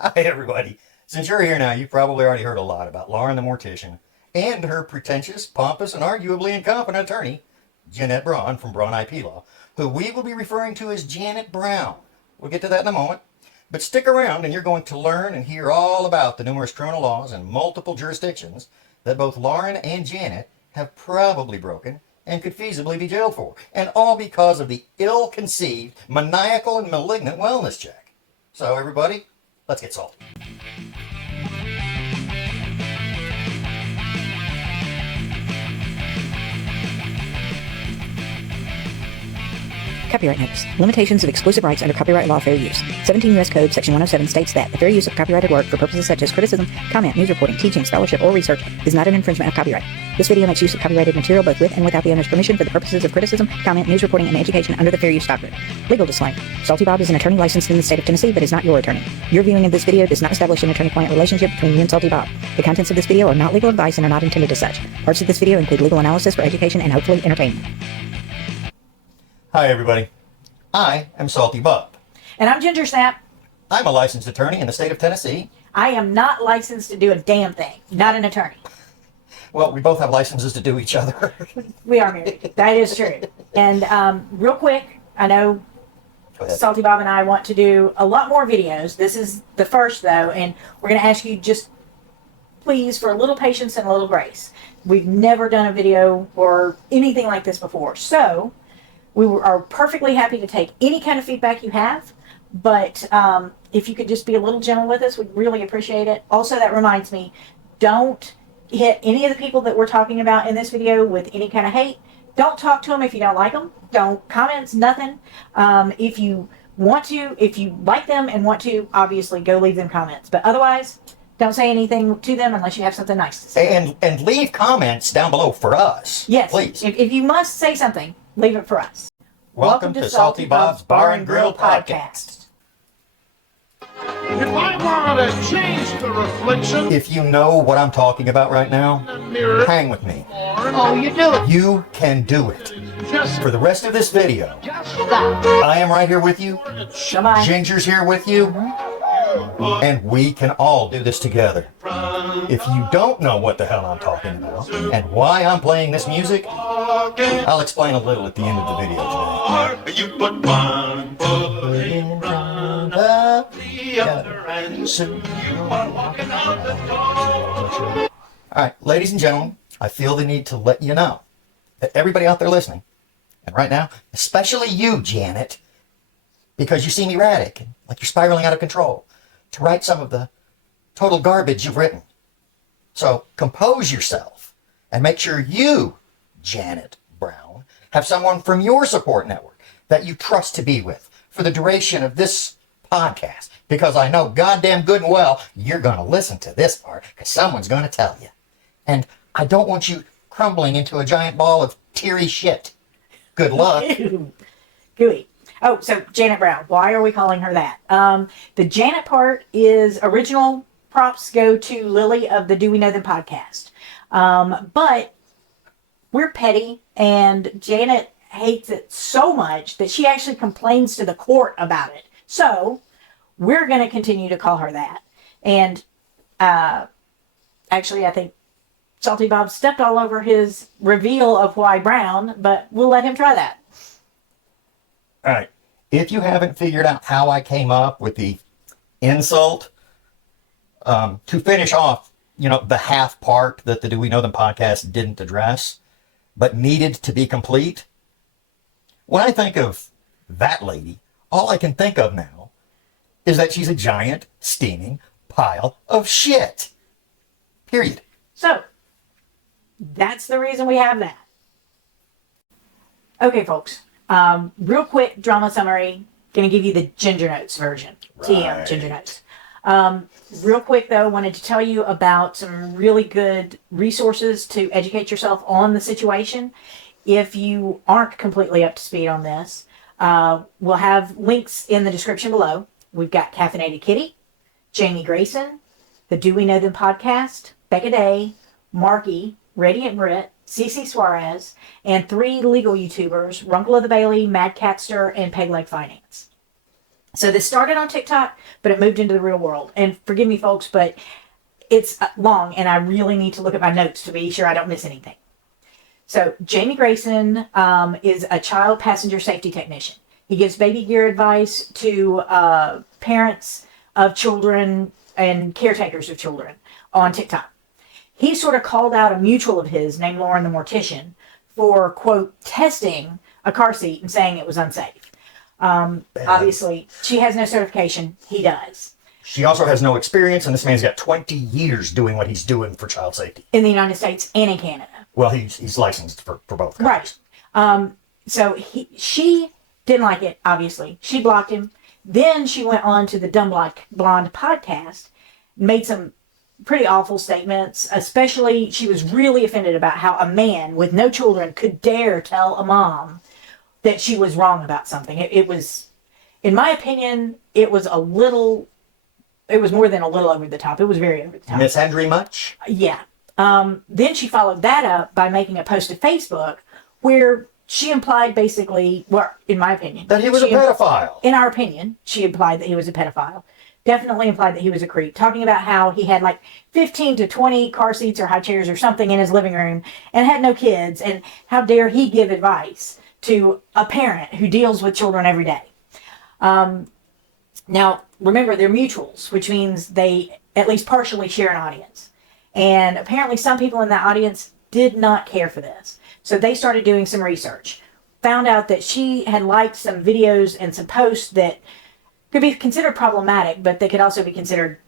Hi, everybody. Since you're here now, you've probably already heard a lot about Lauren the Mortician and her pretentious, pompous, and arguably incompetent attorney, Jeanette Braun from Braun IP Law, who we will be referring to as Jeanette Braun. We'll get to that in a moment. But stick around and you're going to learn and hear all about the numerous criminal laws in multiple jurisdictions that both Lauren and Janet have probably broken and could feasibly be jailed for. And all because of the ill-conceived, maniacal, and malignant wellness check. So everybody, let's get salty. Copyright notice. Limitations of exclusive rights under copyright law fair use. 17 U.S. Code Section 107 states that the fair use of copyrighted work for purposes such as criticism, comment, news reporting, teaching, scholarship, or research is not an infringement of copyright. This video makes use of copyrighted material both with and without the owner's permission for the purposes of criticism, comment, news reporting, and education under the fair use doctrine. Legal disclaimer. Salty Bob is an attorney licensed in the state of Tennessee but is not your attorney. Your viewing of this video does not establish an attorney-client relationship between you and Salty Bob. The contents of this video are not legal advice and are not intended as such. Parts of this video include legal analysis for education and hopefully entertainment. Hi, everybody. I am Salty Bob. And I'm Ginger Snap. I'm a licensed attorney in the state of Tennessee. I am not licensed to do a damn thing. Not an attorney. Well, we both have licenses to do each other. We are married. That is true. And real quick, I know Salty Bob and I want to do a lot more videos. This is the first, though, and we're going to ask you just please for a little patience and a little grace. We've never done a video or anything like this before. So we are perfectly happy to take any kind of feedback you have, but if you could just be a little gentle with us, we'd really appreciate it. Also, that reminds me, don't hit any of the people that we're talking about in this video with any kind of hate. Don't talk to them if you don't like them. Don't comment, nothing. If you want to, if you like them and want to, obviously go leave them comments. But otherwise, don't say anything to them unless you have something nice to say. And leave comments down below for us. Yes, please. If you must say something, leave it for us. Welcome to Salty Bob's Bar and Grill Podcast. If I wanted to change the reflection If you know what I'm talking about right now, in the mirror, hang with me. oh, you do it. You can do it. Just For the rest of this video, stop. I am right here with you. Come on. Ginger's here with you. And we can all do this together. If you don't know what the hell I'm talking about and why I'm playing this music, I'll explain a little at the end of the video today. You put one foot in front of the other, and soon you are walking out the door. All right, ladies and gentlemen, I feel the need to let you know that everybody out there listening, and right now, especially you, Janet, because you seem erratic and like you're spiraling out of control, to write some of the total garbage you've written. So compose yourself and make sure you, Janet Braun, have someone from your support network that you trust to be with for the duration of this podcast. Because I know goddamn good and well you're going to listen to this part because someone's going to tell you. And I don't want you crumbling into a giant ball of teary shit. Good luck. Gooey. Oh, so Jeanette Braun. Why are we calling her that? The Janet part is original props go to Lily of the Do We Know Them podcast. But we're petty, and Janet hates it so much that she actually complains to the court about it. So we're going to continue to call her that. And actually, I think Salty Bob stepped all over his reveal of why Brown, but we'll let him try that. All right. If you haven't figured out how I came up with the insult, to finish off, the half part that the Do We Know Them podcast didn't address, but needed to be complete. When I think of that lady, all I can think of now is that she's a giant, steaming pile of shit. Period. So, that's the reason we have that. Okay, folks. Real quick drama summary. Going to give you the Ginger Notes version. TM Ginger Notes. Real quick, though, wanted to tell you about some really good resources to educate yourself on the situation. If you aren't completely up to speed on this, we'll have links in the description below. We've got Caffeinated Kitti, Jamie Grayson, the Do We Know Them podcast, Becca Day, Markie, Radiant Britt, CC Suarez, and 3 legal YouTubers, Runkle of the Bailey, Madcatster, and Pegleg Finance. So this started on TikTok, but it moved into the real world. And forgive me, folks, but it's long, and I really need to look at my notes to be sure I don't miss anything. So Jamie Grayson is a child passenger safety technician. He gives baby gear advice to parents of children and caretakers of children on TikTok. He sort of called out a mutual of his named Lauren the Mortician for, quote, testing a car seat and saying it was unsafe. Obviously, she has no certification. He does. She also has no experience, and this man's got 20 years doing what he's doing for child safety. In the United States and in Canada. Well, he's licensed for both countries. Right. So she didn't like it, obviously. She blocked him. Then she went on to the Dumb Blonde podcast, made some pretty awful statements. Especially, she was really offended about how a man with no children could dare tell a mom that she was wrong about something. It was, in my opinion, it was more than a little over the top. It was very over the top. Misandry much? Yeah. Then she followed that up by making a post to Facebook where she implied basically, well, in my opinion, That he was a pedophile. In our opinion, she implied that he was a pedophile. Definitely implied that he was a creep. Talking about how he had like 15 to 20 car seats or high chairs or something in his living room and had no kids. And how dare he give advice to a parent who deals with children every day. Now, remember, they're mutuals, which means they at least partially share an audience. And apparently some people in that audience did not care for this. So they started doing some research. Found out that she had liked some videos and some posts that could be considered problematic, but they could also be considered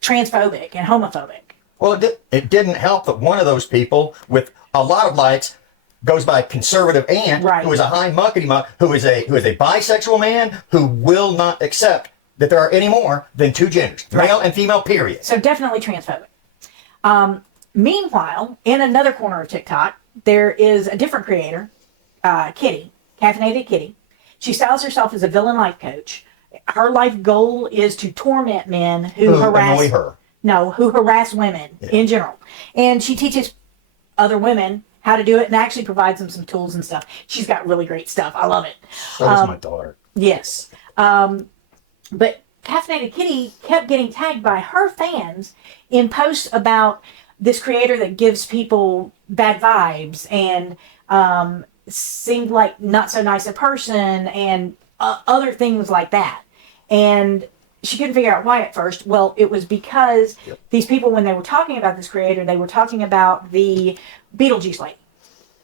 transphobic and homophobic. Well, it didn't help that one of those people with a lot of likes goes by conservative aunt, Right. who is a high muckety muck, who is a bisexual man who will not accept that there are any more than two genders, male and female, period. So definitely transphobic. Meanwhile, in another corner of TikTok, there is a different creator, Kitti, Caffeinated Kitti. She styles herself as a villain life coach. Her life goal is to torment men who harass annoy her. No, who harass women in general. And she teaches other women how to do it and actually provides them some tools and stuff. She's got really great stuff. I love it. So does my daughter. Yes. But Caffeinated Kitti kept getting tagged by her fans in posts about this creator that gives people bad vibes and seemed like not so nice a person and other things like that. And she couldn't figure out why at first. Well, it was because these people, when they were talking about this creator, they were talking about the Beetlejuice lady.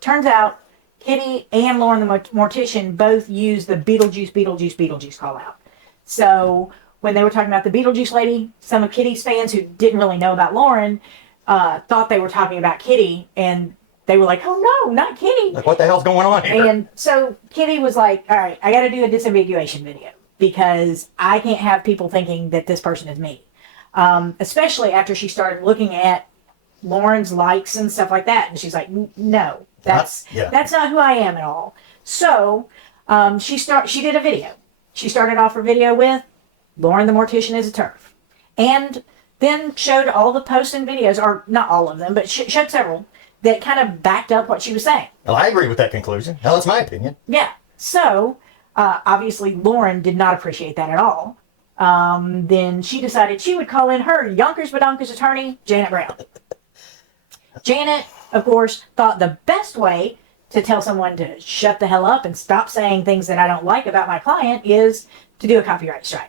Turns out Kitti and Lauren the Mortician both use the Beetlejuice call out. So when they were talking about the Beetlejuice lady, some of Kitti's fans who didn't really know about Lauren thought they were talking about Kitti, and they were like, oh no, not Kitti. Like, what the hell's going on here? And so Kitti was like, all right, I got to do a disambiguation video because I can't have people thinking that this person is me. Especially after she started looking at Lauren's likes and stuff like that. And she's like, no, that's not who I am at all. So she did a video. She started off her video with Lauren the Mortician is a TERF. And then showed all the posts and videos, or not all of them, but showed several that kind of backed up what she was saying. Well, I agree with that conclusion. Hell, that's my opinion. Yeah. So, obviously, Lauren did not appreciate that at all. Then she decided she would call in her Yonkers Badonkers attorney, Jeanette Braun. Janet, of course, thought the best way to tell someone to shut the hell up and stop saying things that I don't like about my client is to do a copyright strike.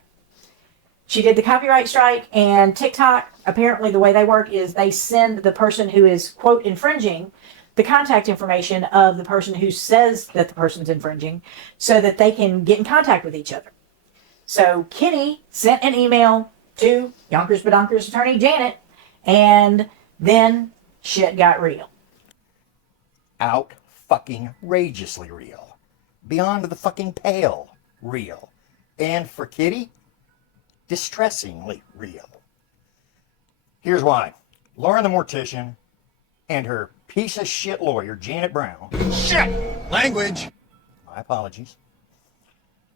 She did the copyright strike, and TikTok, apparently the way they work is they send the person who is, quote, infringing the contact information of the person who says that the person's infringing so that they can get in contact with each other. So Kitti sent an email to Yonkers Badonkers attorney Janet, and then shit got real. Out fucking rageously real. Beyond the fucking pale real. And for Kitti, distressingly real. Here's why. Lauren the Mortician and her piece of shit lawyer, Jeanette Braun. Shit! Language! My apologies.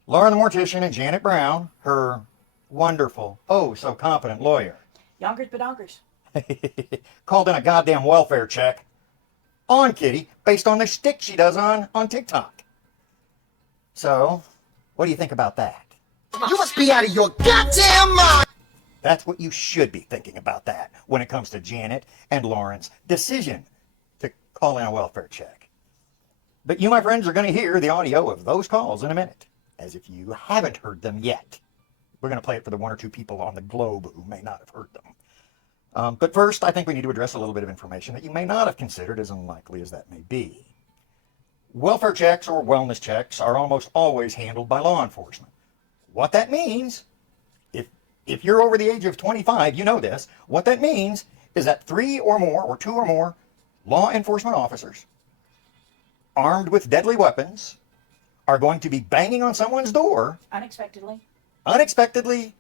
Lauren the Mortician and Jeanette Braun, her wonderful, oh so competent lawyer, Yonkers Badonkers. called in a goddamn welfare check on Kitti based on the shtick she does on TikTok. So, what do you think about that? You must be out of your goddamn mind! That's what you should be thinking about that when it comes to Janet and Lauren's decision to call in a welfare check. But you, my friends, are going to hear the audio of those calls in a minute, as if you haven't heard them yet. We're going to play it for the one or two people on the globe who may not have heard them. But first, I think we need to address a little bit of information that you may not have considered, as unlikely as that may be. Welfare checks or wellness checks are almost always handled by law enforcement. What that means, if you're over the age of 25, you know this. What that means is that 3 or more or 2 or more law enforcement officers armed with deadly weapons are going to be banging on someone's door unexpectedly,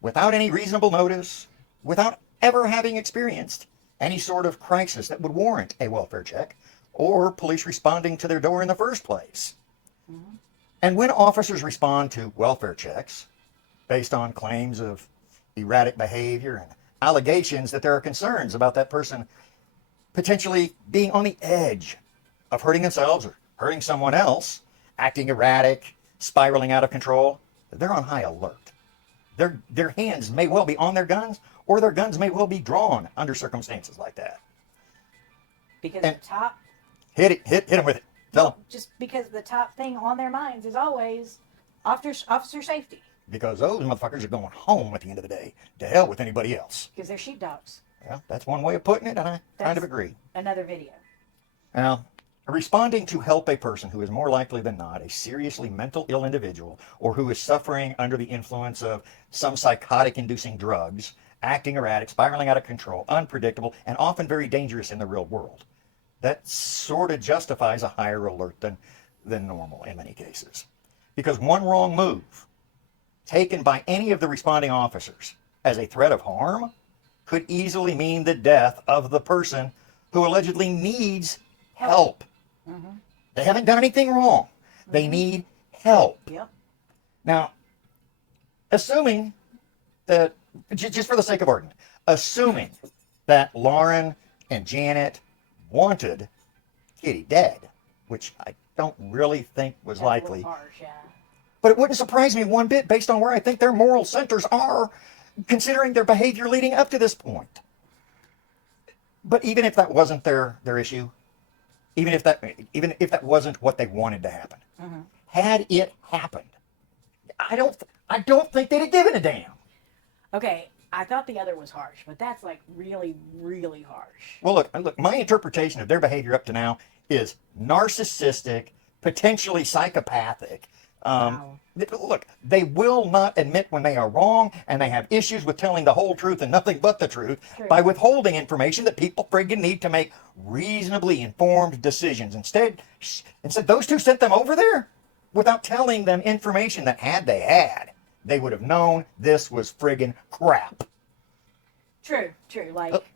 without any reasonable notice, without ever having experienced any sort of crisis that would warrant a welfare check or police responding to their door in the first place. Mm-hmm. And when officers respond to welfare checks based on claims of erratic behavior and allegations that there are concerns about that person potentially being on the edge of hurting themselves or hurting someone else, acting erratic, spiraling out of control, they're on high alert. Their hands may well be on their guns, or their guns may well be drawn under circumstances like that. Because the top... Hit them with it. Tell them. Just because the top thing on their minds is always officer safety. Because those motherfuckers are going home at the end of the day. To hell with anybody else. Because they're sheepdogs. Yeah, that's one way of putting it, and I kind of agree. Another video. Now, responding to help a person who is more likely than not a seriously mental ill individual or who is suffering under the influence of some psychotic-inducing drugs, acting erratic, spiraling out of control, unpredictable, and often very dangerous in the real world. That sort of justifies a higher alert than normal in many cases. Because one wrong move taken by any of the responding officers as a threat of harm could easily mean the death of the person who allegedly needs help. Mm-hmm. They haven't done anything wrong. They need help. Yep. Now, assuming that, just for the sake of argument, assuming that Lauren and Janet wanted Kitti dead, which I don't really think was likely. Harsh, yeah. But it wouldn't surprise me one bit based on where I think their moral centers are, considering their behavior leading up to this point. But even if that wasn't their issue, even if that wasn't what they wanted to happen, mm-hmm. Had it happened, I don't think they'd have given a damn. Okay, I thought the other was harsh, but that's like really, really harsh. Well, look, my interpretation of their behavior up to now is narcissistic, potentially psychopathic. Wow. Look, they will not admit when they are wrong, and they have issues with telling the whole truth and nothing but the truth. True. By withholding information that people friggin' need to make reasonably informed decisions. Instead, those two sent them over there without telling them information that had they would have known this was friggin' crap. True.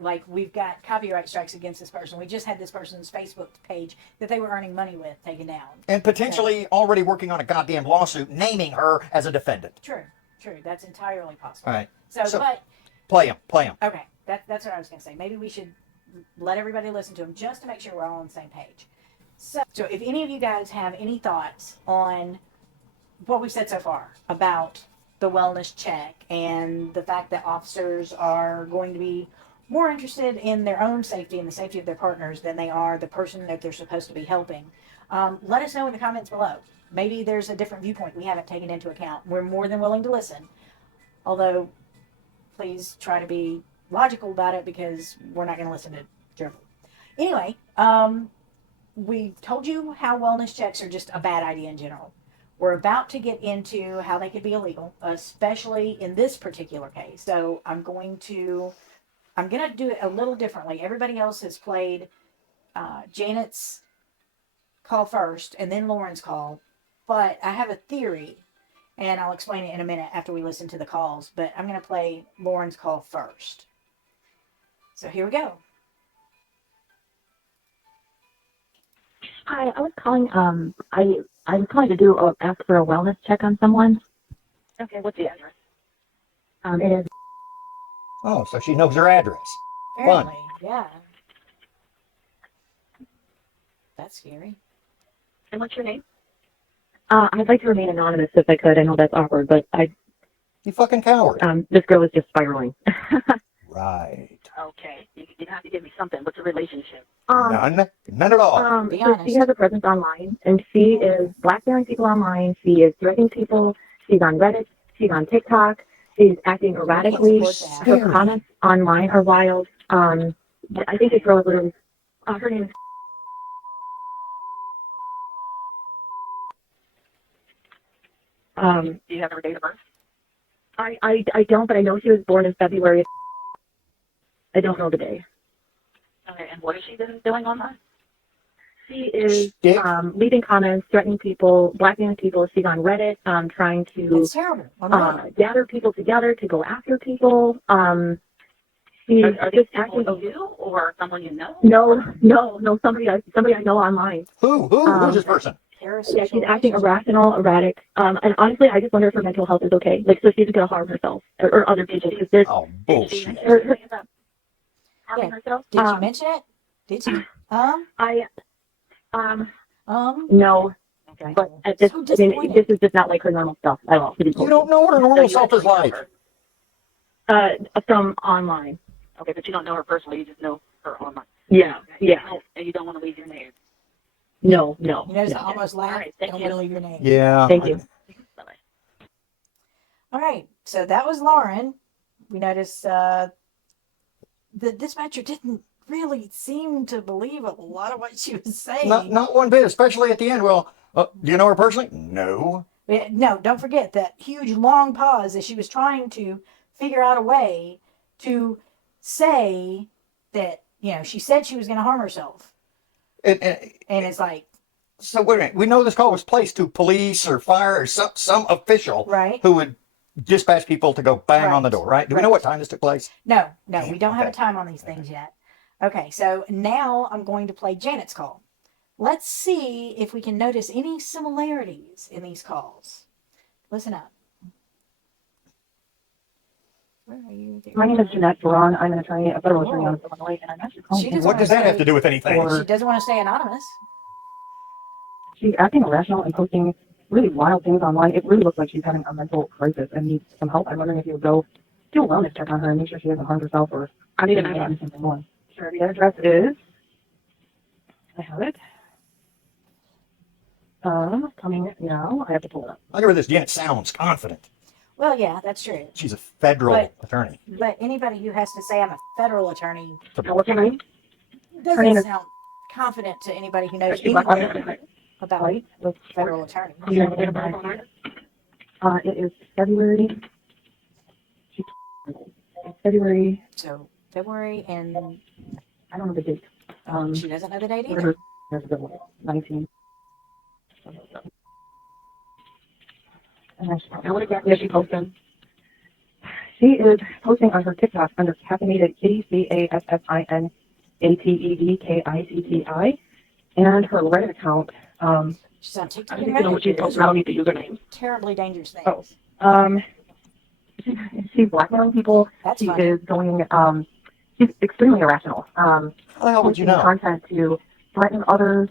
Like we've got copyright strikes against this person. We just had this person's Facebook page that they were earning money with taken down. And potentially already working on a goddamn lawsuit naming her as a defendant. True. That's entirely possible. All right. So but play them. Okay. That's what I was going to say. Maybe we should let everybody listen to them just to make sure we're all on the same page. So if any of you guys have any thoughts on what we've said so far about the wellness check and the fact that officers are going to be more interested in their own safety and the safety of their partners than they are the person that they're supposed to be helping, let us know in the comments below. Maybe there's a different viewpoint we haven't taken into account. We're more than willing to listen, although please try to be logical about it because we're not going to listen to Gerbil. Anyway, we told you how wellness checks are just a bad idea in general. We're about to get into how they could be illegal, especially in this particular case. So I'm going to do it a little differently. Everybody else has played Janet's call first and then Lauren's call. But I have a theory, and I'll explain it in a minute after we listen to the calls. But I'm going to play Lauren's call first. So here we go. Hi, I was calling. I was calling to ask for a wellness check on someone. Okay, what's the address? It is. Oh, so she knows her address. Apparently, yeah. That's scary. And what's your name? I'd like to remain anonymous if I could. I know that's awkward, but You fucking coward. this girl is just spiraling. Right. Okay, you have to give me something. What's the relationship? None at all. Be So honest. she has a presence online, and she is blackmailing people online. She is threatening people. She's on Reddit. She's on TikTok. She's acting erratically. support that. Her comments online are wild. I think this girl is literally. Her name is. Do you have her date of birth? I don't, but I know she was born in February. I don't know the day. Okay, and what has she been doing online? She is Stick. leaving comments, threatening people, blackmailing people. She's on Reddit, trying to It's terrible. gather people together to go after people. She's Are these just people acting. you or someone you know? No, somebody I know online. Who's this person? Yeah, she's acting irrational, erratic. And honestly, I just wonder if her mental health is okay. Like, so she's gonna harm herself or other people. Because there's Oh, bullshit. Harming herself? Did you mention it? Did you? No. Okay. But at this, So I mean, disappointed. this is just not like her normal stuff at all. You don't know what her normal self is like. From online. Okay, but you don't know her personally, you just know her online. Yeah. And you don't want to leave your name. No. You notice I almost All laughed. right, thank Don't you. want to leave your name. Yeah. Thank you. Bye-bye. All right. So that was Lauren. We noticed the dispatcher didn't really seem to believe a lot of what she was saying. Not one bit, especially at the end. Well, do you know her personally? No. No, don't forget that huge long pause as she was trying to figure out a way to say that, she said she was going to harm herself. And it's like, so wait a minute. We know this call was placed to police or fire or some official right? who would dispatch people to go bang on the door, right? Do we know what time this took place? No, we don't have a Okay. time on these things yet. Okay, so now I'm going to play Janet's call. Let's see if we can notice any similarities in these calls. Listen up. Where are you? There? My name is Jeanette Braun. I'm an attorney, a federal attorney out of Illinois, and I'm actually calling. She doesn't What does that have to do with anything? She doesn't want to stay anonymous. She's acting irrational and posting really wild things online. It really looks like she's having a mental crisis and needs some help. I'm wondering if you would go do a wellness check on her and make sure she hasn't harmed herself or I need an address. something more. Sure, the address is. I have it. Coming now. I have to pull it up. I give her this. Janet sounds confident. Well, yeah, that's true. She's a federal But- attorney. But anybody who has to say I'm a federal attorney Now, what's her name? doesn't name is- sound confident to anybody who knows Is she black? anything about Right. federal attorney. It is February. February. So February, and I don't know the date. she doesn't know the date either. Whatever. That's a good one. 19. And what exactly is she posting? She is posting on her TikTok under caffeinated Kitti, CAFFINATEDKITTI, and her Reddit account. She's on TikTok I and don't know what she's Reddit. posting. I don't need the username. Terribly dangerous things. Oh. She's blackmailing people. That's She funny. is going. She's extremely irrational. How the hell would you Posting know? content to threaten others.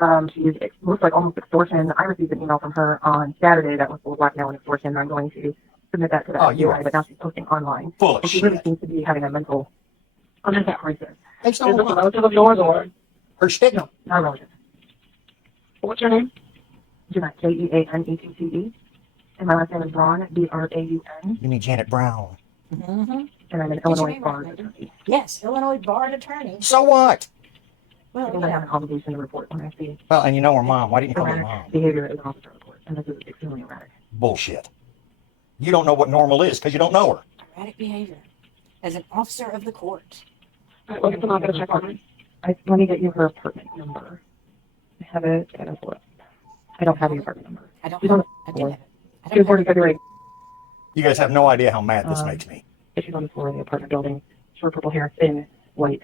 It looks like almost extortion. I received an email from her on Saturday that was full of blackmail and extortion. I'm going to submit that to the Oh, you FBI, are but now she's posting online. Full of And she really shit. seems to be having a mental crisis. Hey, Is so this a relative of yours or? her stick? No, not a relative. What's your name? Jeanette, JEANETTE. And my last name is Braun, BRAUN. You mean Janet Braun? Mm-hmm. And I'm an your Illinois name bar right, lady? attorney. Yes, Illinois barred attorney. So what? I Well, think I have yeah. an obligation to report when I see Well, and you know her mom. Why didn't you call her erratic mom? behavior as an officer report. And this is extremely erratic. Bullshit. You don't know what normal is because you don't know her. Erratic behavior as an officer of the court. All right, well, I'm not going to check on her. Let me get you her apartment number. I have it. I don't pull it. I don't have the apartment number. I don't She's have on I the do floor. have it. I She was don't born in have it. February. You guys have no idea how mad this Um, makes me. She's on the floor of the apartment building. Short purple hair, thin, white.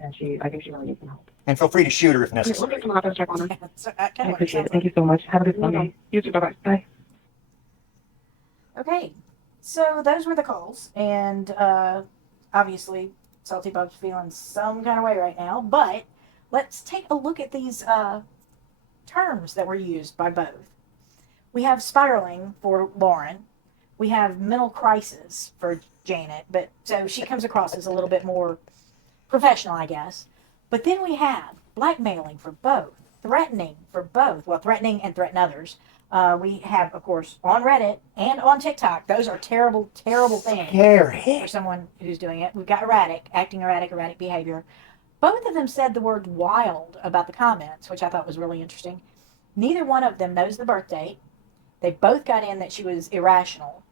And I think she really needs some help. And feel free to shoot her if Okay, we'll necessary. get someone out there to check on her. So, I kind of appreciate it. Thank you so much. Have a good Sunday. You too. Bye-bye. Bye. Okay, so those were the calls, and obviously Salty Bob's feeling some kind of way right now, but let's take a look at these terms that were used by both. we have spiraling for Lauren. We have mental crisis for Janet, but so she comes across as a little bit more professional, I guess. But then we have blackmailing for both, threatening for both. Well, threatening and threaten others. We have, of course, on Reddit and on TikTok. Those are terrible, terrible things for someone who's doing it. We've got erratic, acting erratic behavior. Both of them said the word wild about the comments, which I thought was really interesting. Neither one of them knows the birth date. They both got in that she was irrational.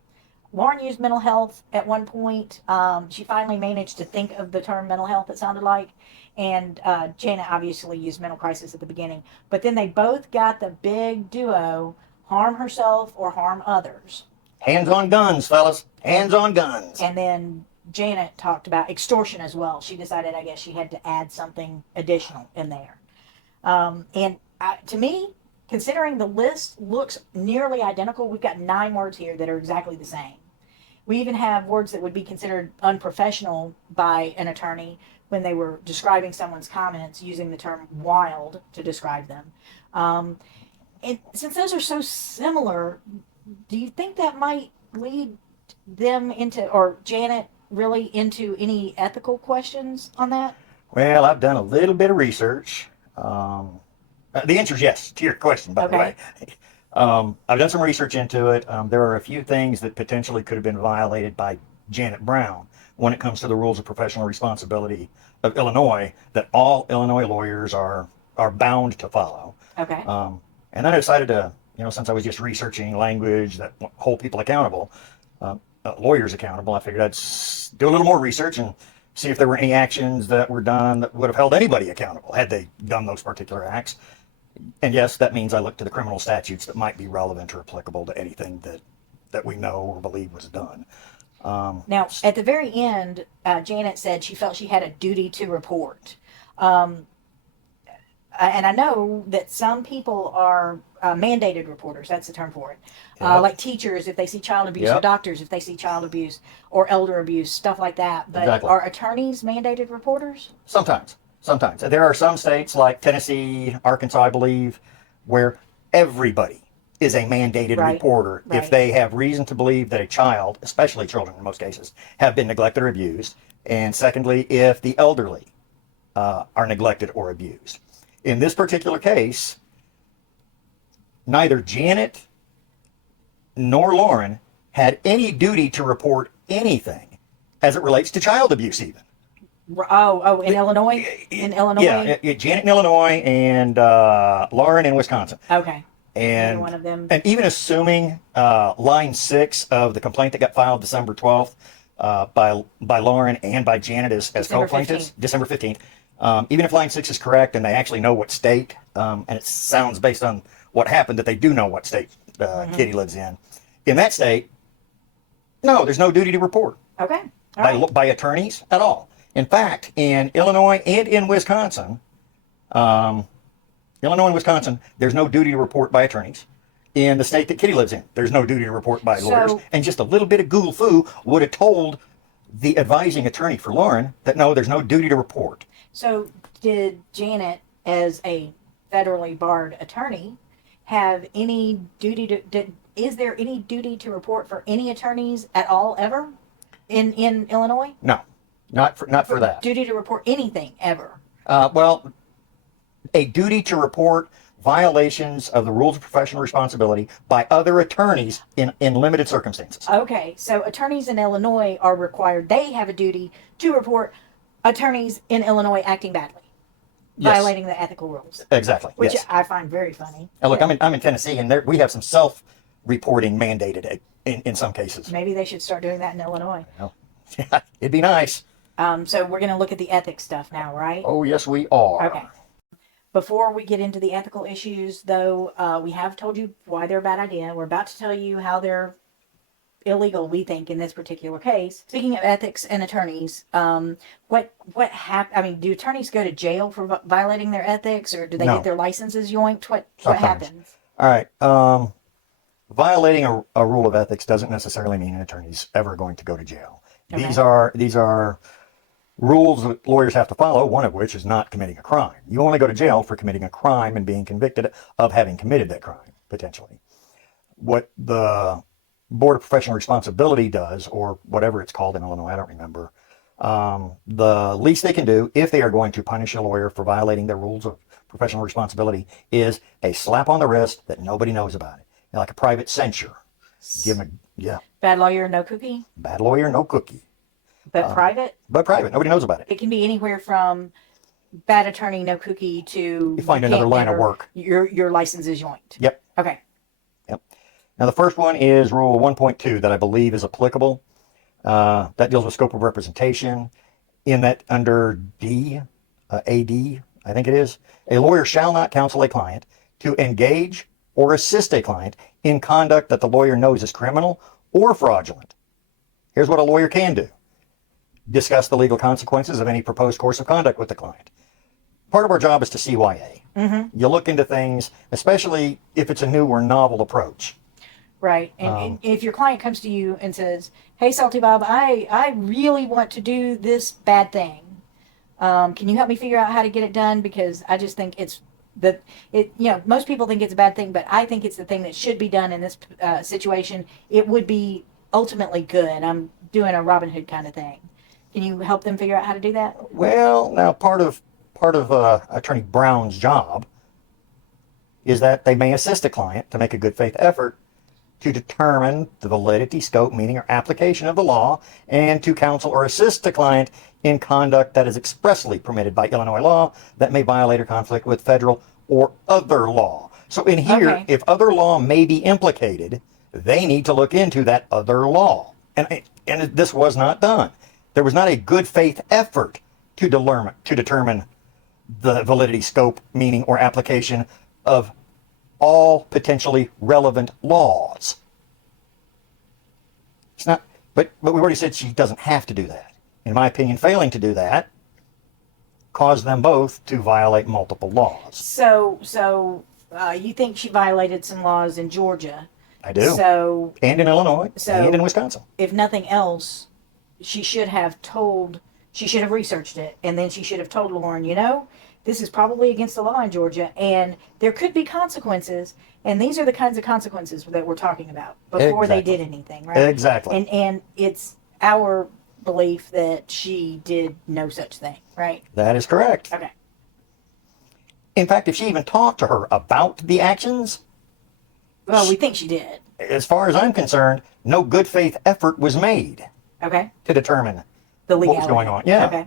Lauren used mental health at one point. She finally managed to think of the term mental health, it sounded like. And Janet obviously used mental crisis at the beginning. But then they both got the big duo, harm herself or harm others. Hands on guns, fellas. Hands on guns. And then Janet talked about extortion as well. She decided, I guess, she had to add something additional in there. To me, considering the list looks nearly identical, we've got 9 words here that are exactly the same. We even have words that would be considered unprofessional by an attorney when they were describing someone's comments using the term wild to describe them. And since those are so similar, do you think that might lead them into, or Janet really into any ethical questions on that? Well, I've done a little bit of research. The answer is yes to your question, by the way. I've done some research into it. There are a few things that potentially could have been violated by Jeanette Braun when it comes to the rules of professional responsibility of Illinois that all Illinois lawyers are bound to follow. Okay. And then I decided to, since I was just researching language that hold people accountable, lawyers accountable, I figured I'd do a little more research and see if there were any actions that were done that would have held anybody accountable had they done those particular acts. And yes, that means I look to the criminal statutes that might be relevant or applicable to anything that we know or believe was done. Now, at the very end, Janet said she felt she had a duty to report. And I know that some people are mandated reporters. That's the term for it. Like teachers, if they see child abuse, or doctors, if they see child abuse or elder abuse, stuff like that. But are attorneys mandated reporters? Sometimes. There are some states like Tennessee, Arkansas, I believe, where everybody is a mandated reporter if they have reason to believe that a child, especially children in most cases, have been neglected or abused. And secondly, if the elderly are neglected or abused. In this particular case, neither Janet nor Lauren had any duty to report anything as it relates to child abuse even. In Illinois? In Illinois? Yeah, Janet in Illinois and Lauren in Wisconsin. Okay. And, one of them. And even assuming line 6 of the complaint that got filed December 12th by Lauren and by Janet as co-plaintiffs, December 15th, even if line 6 is correct and they actually know what state, and it sounds based on what happened that they do know what state Kitti lives in that state, no, there's no duty to report. Okay. By attorneys at all. In fact, in Illinois and in Wisconsin, there's no duty to report by attorneys. In the state that Kitti lives in, there's no duty to report by lawyers. And just a little bit of Google foo would have told the advising attorney for Lauren that no, there's no duty to report. So did Janet, as a federally barred attorney, have any duty to, is there any duty to report for any attorneys at all ever in Illinois? No. Not for that. Duty to report anything ever. Well, a duty to report violations of the rules of professional responsibility by other attorneys in limited circumstances. Okay, so attorneys in Illinois are required, they have a duty to report attorneys in Illinois acting badly, violating the ethical rules. Exactly. Which I find very funny. Now look, I'm in Tennessee, and we have some self-reporting mandated in some cases. Maybe they should start doing that in Illinois. Yeah, it'd be nice. So we're going to look at the ethics stuff now, right? Oh, yes, we are. Okay. Before we get into the ethical issues, though, we have told you why they're a bad idea. We're about to tell you how they're illegal, we think, in this particular case. Speaking of ethics and attorneys, what happened? I mean, do attorneys go to jail for violating their ethics, or do they get their licenses yoinked? What happens? All right. Violating a rule of ethics doesn't necessarily mean an attorney's ever going to go to jail. Okay. These are rules that lawyers have to follow, one of which is not committing a crime. You only go to jail for committing a crime and being convicted of having committed that crime, potentially. what the Board of Professional Responsibility does, or whatever it's called in Illinois, I don't remember, the least they can do if they are going to punish a lawyer for violating their rules of professional responsibility is a slap on the wrist that nobody knows about it. Like a private censure. Give them yeah. Bad lawyer, no cookie. Bad lawyer, no cookie. But private? But private. Nobody knows about it. It can be anywhere from bad attorney, no cookie to You find another line of work. Your license is yoinked. Yep. Okay. Yep. Now the first one is Rule 1.2 that I believe is applicable. That deals with scope of representation. In that under D, AD, I think it is, a lawyer shall not counsel a client to engage or assist a client in conduct that the lawyer knows is criminal or fraudulent. Here's what a lawyer can do. Discuss the legal consequences of any proposed course of conduct with the client. Part of our job is to CYA. Mm-hmm. You look into things, especially if it's a new or novel approach. Right. And if your client comes to you and says, hey, Salty Bob, I really want to do this bad thing. Can you help me figure out how to get it done? Because I just think most people think it's a bad thing, but I think it's the thing that should be done in this situation. It would be ultimately good. I'm doing a Robin Hood kind of thing. Can you help them figure out how to do that? Well, now part of Attorney Braun's job is that they may assist a client to make a good faith effort to determine the validity, scope, meaning, or application of the law, and to counsel or assist the client in conduct that is expressly permitted by Illinois law that may violate or conflict with federal or other law. So in here, Okay. if other law may be implicated, they need to look into that other law. And this was not done. There was not a good faith effort to determine the validity, scope, meaning, or application of all potentially relevant laws. It's not, but we've already said she doesn't have to do that. In my opinion, failing to do that caused them both to violate multiple laws. So you think she violated some laws in Georgia? I do. So, and in Illinois, so and in Wisconsin. If nothing else, she should have researched it, and then she should have told Lauren, this is probably against the law in Georgia, and there could be consequences, and these are the kinds of consequences that we're talking about before they did anything, right? Exactly. And it's our belief that she did no such thing, right? That is correct. Okay. In fact, if she even talked to her about the actions, Well, we think she did. as far as I'm concerned, no good faith effort was made Okay. to determine The what legality. was going on. Yeah. Okay.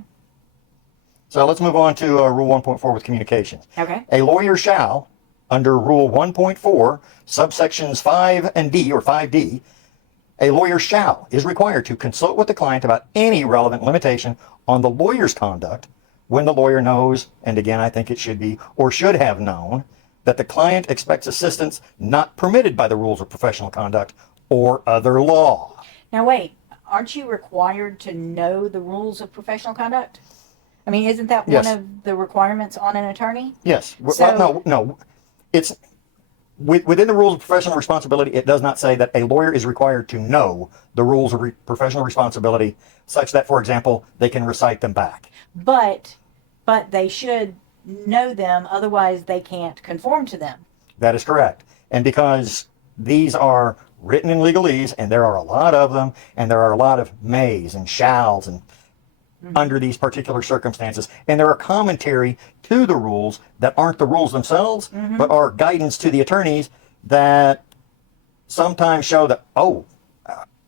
So let's move on to Rule 1.4 with communications. Okay. A lawyer shall, under Rule 1.4, subsections 5 and D, or 5D, a lawyer is required to consult with the client about any relevant limitation on the lawyer's conduct when the lawyer knows, and again I think it should be, or should have known, that the client expects assistance not permitted by the rules of professional conduct or other law. Now wait, aren't you required to know the rules of professional conduct? I mean, isn't that Yes. one of the requirements on an attorney? Yes. So- Well, no. It's within the rules of professional responsibility. It does not say that a lawyer is required to know the rules of professional responsibility, such that, for example, they can recite them back. But they should know them, otherwise they can't conform to them. That is correct. And because these are written in legalese, and there are a lot of them, and there are a lot of mays and shalls and under these particular circumstances, and there are commentary to the rules that aren't the rules themselves, but are guidance to the attorneys that sometimes show that,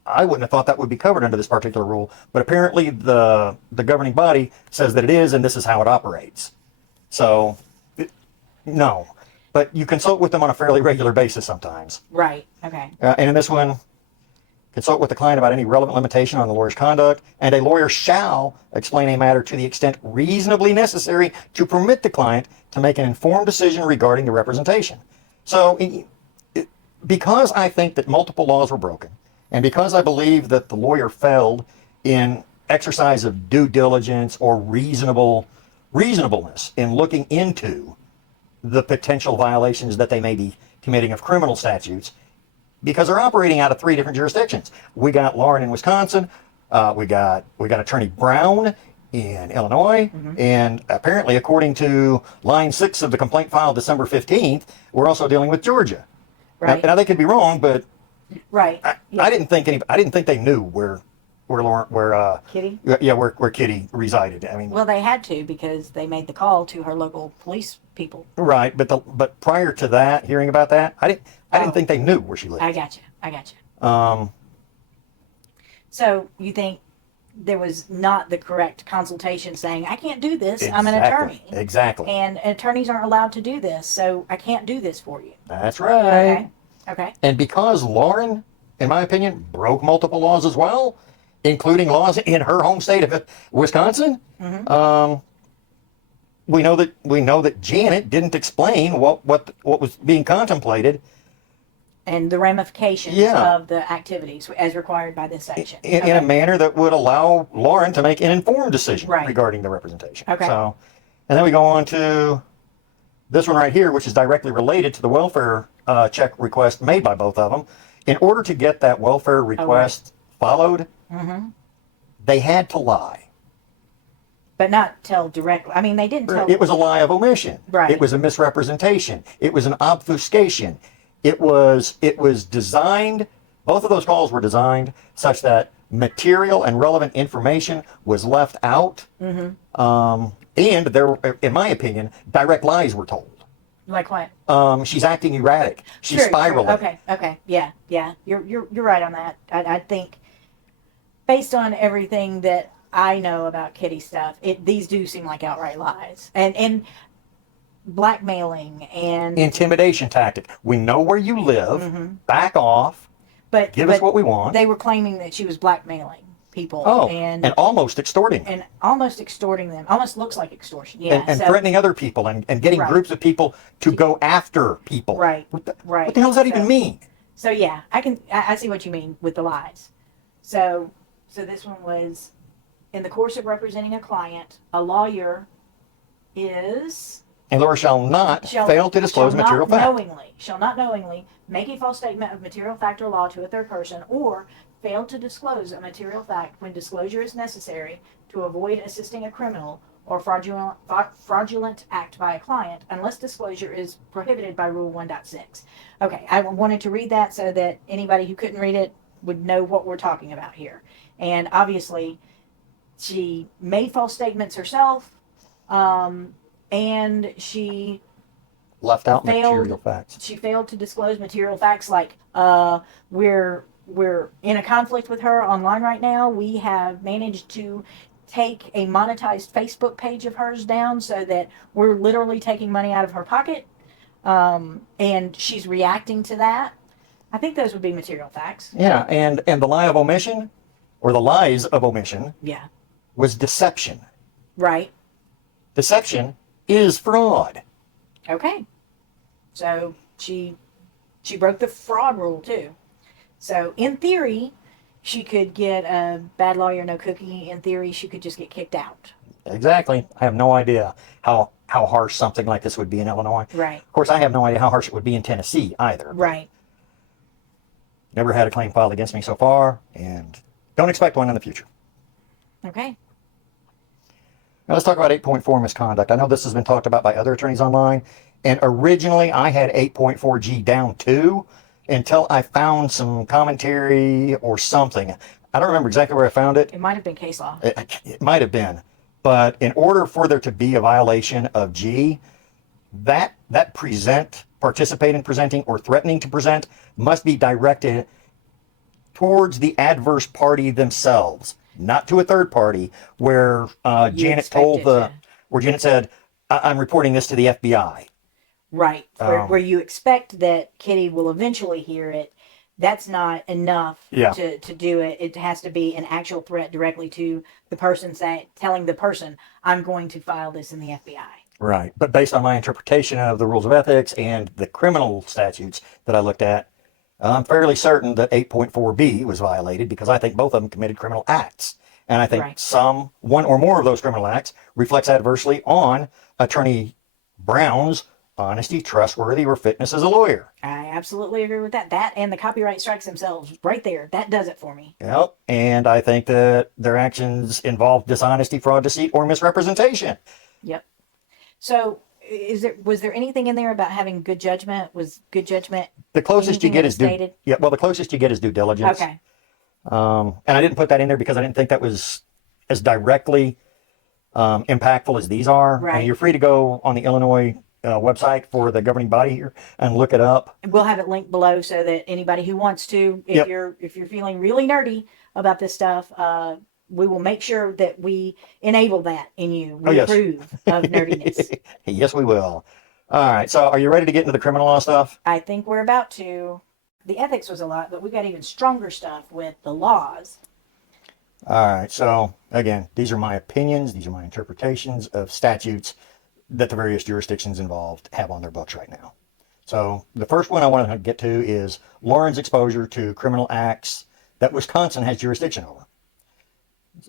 I wouldn't have thought that would be covered under this particular rule, but apparently the governing body says that it is, and this is how it operates. So, no. But you consult with them on a fairly regular basis sometimes. Right. Okay. And in this one, consult with the client about any relevant limitation on the lawyer's conduct, and a lawyer shall explain a matter to the extent reasonably necessary to permit the client to make an informed decision regarding the representation. So, because I think that multiple laws were broken, and because I believe that the lawyer failed in exercise of due diligence or reasonableness in looking into the potential violations that they may be committing of criminal statutes, because they're operating out of 3 different jurisdictions. We got Lauren in Wisconsin, we got Attorney Braun in Illinois, and apparently, according to line 6 of the complaint filed December 15th, we're also dealing with Georgia. Right. Now they could be wrong, but Right. I didn't think I didn't think they knew where Kitti? Yeah, where Kitti resided. I mean, Well, they had to because they made the call to her local police people. right, but prior to that, hearing about that, I didn't Oh. think they knew where she lived. I got you. So you think there was not the correct consultation saying, I can't do this, I'm an attorney. Exactly. And attorneys aren't allowed to do this, so I can't do this for you. That's right. Okay. And because Lauren, in my opinion, broke multiple laws as well, including laws in her home state of Wisconsin, we know that Janet didn't explain what was being contemplated And the ramifications of the activities as required by this section. in a manner that would allow Lauren to make an informed decision regarding the representation. Okay. So, and then we go on to this one right here, which is directly related to the welfare check request made by both of them. In order to get that welfare request followed, they had to lie. But not tell directly. I mean, they didn't tell. It was a lie of omission. Right. It was a misrepresentation. It was an obfuscation. It was designed, both of those calls were designed such that material and relevant information was left out. And there, in my opinion, direct lies were told. Like what? She's acting erratic. She's spiraling. Okay. Yeah. You're right on that. I think based on everything that I know about Kitti stuff, these do seem like outright lies. And blackmailing and Intimidation tactic. We know where you live. Back off. Give us what we want. They were claiming that she was blackmailing people. And almost extorting. And almost extorting them. Almost looks like extortion. Yeah. And threatening other people and getting groups of people to go after people. Right. What the hell does that even mean? So yeah, I see what you mean with the lies. So this one was, in the course of representing a client, a lawyer is... And Laura shall not fail to disclose material fact. Shall not knowingly make a false statement of material fact or law to a third person, or fail to disclose a material fact when disclosure is necessary to avoid assisting a criminal or fraudulent act by a client, unless disclosure is prohibited by Rule 1.6. Okay, I wanted to read that so that anybody who couldn't read it would know what we're talking about here. And obviously, she made false statements herself, and she left out material facts. She failed to disclose material facts like we're in a conflict with her online right now. We have managed to take a monetized Facebook page of hers down so that we're literally taking money out of her pocket, and she's reacting to that. I think those would be material facts. Yeah, and the lie of omission, or the lies of omission, was deception. Right. Deception is fraud. Okay. So she broke the fraud rule too. So in theory, she could get a bad lawyer, no cookie. In theory, she could just get kicked out. Exactly. I have no idea how harsh something like this would be in Illinois. Right. Of course, I have no idea how harsh it would be in Tennessee either. Right. Never had a claim filed against me so far, and don't expect one in the future. Okay. Now let's talk about 8.4 misconduct. I know this has been talked about by other attorneys online, and originally I had 8.4G down too, until I found some commentary or something. I don't remember exactly where I found it. It might have been case law. It might have been. But in order for there to be a violation of G, that participate in presenting or threatening to present must be directed towards the adverse party themselves, not to a third party, where Janet said, I'm reporting this to the FBI. Right. Where you expect that Kitti will eventually hear it. That's not enough to do it. It has to be an actual threat directly to the person, telling the person, I'm going to file this in the FBI. Right. But based on my interpretation of the rules of ethics and the criminal statutes that I looked at, I'm fairly certain that 8.4B was violated because I think both of them committed criminal acts. And I think one or more of those criminal acts reflects adversely on Attorney Braun's honesty, trustworthy, or fitness as a lawyer. I absolutely agree with that. That and the copyright strikes themselves right there. That does it for me. Yep. And I think that their actions involve dishonesty, fraud, deceit, or misrepresentation. Yep. So was there anything in there about having good judgment? Was good judgment The closest you anything get that is was stated? the closest you get is due diligence. Okay. And I didn't put that in there because I didn't think that was as directly impactful as these are. Right. And you're free to go on the Illinois website for the governing body here and look it up. We'll have it linked below so that anybody who wants to, if Yep. you're feeling really nerdy about this stuff, we will make sure that we enable that in you. We yes. approve of nerdiness. Yes, we will. All right. So are you ready to get into the criminal law stuff? I think we're about to. The ethics was a lot, but we got even stronger stuff with the laws. All right. So again, these are my opinions. These are my interpretations of statutes that the various jurisdictions involved have on their books right now. So the first one I want to get to is Lauren's exposure to criminal acts that Wisconsin has jurisdiction over.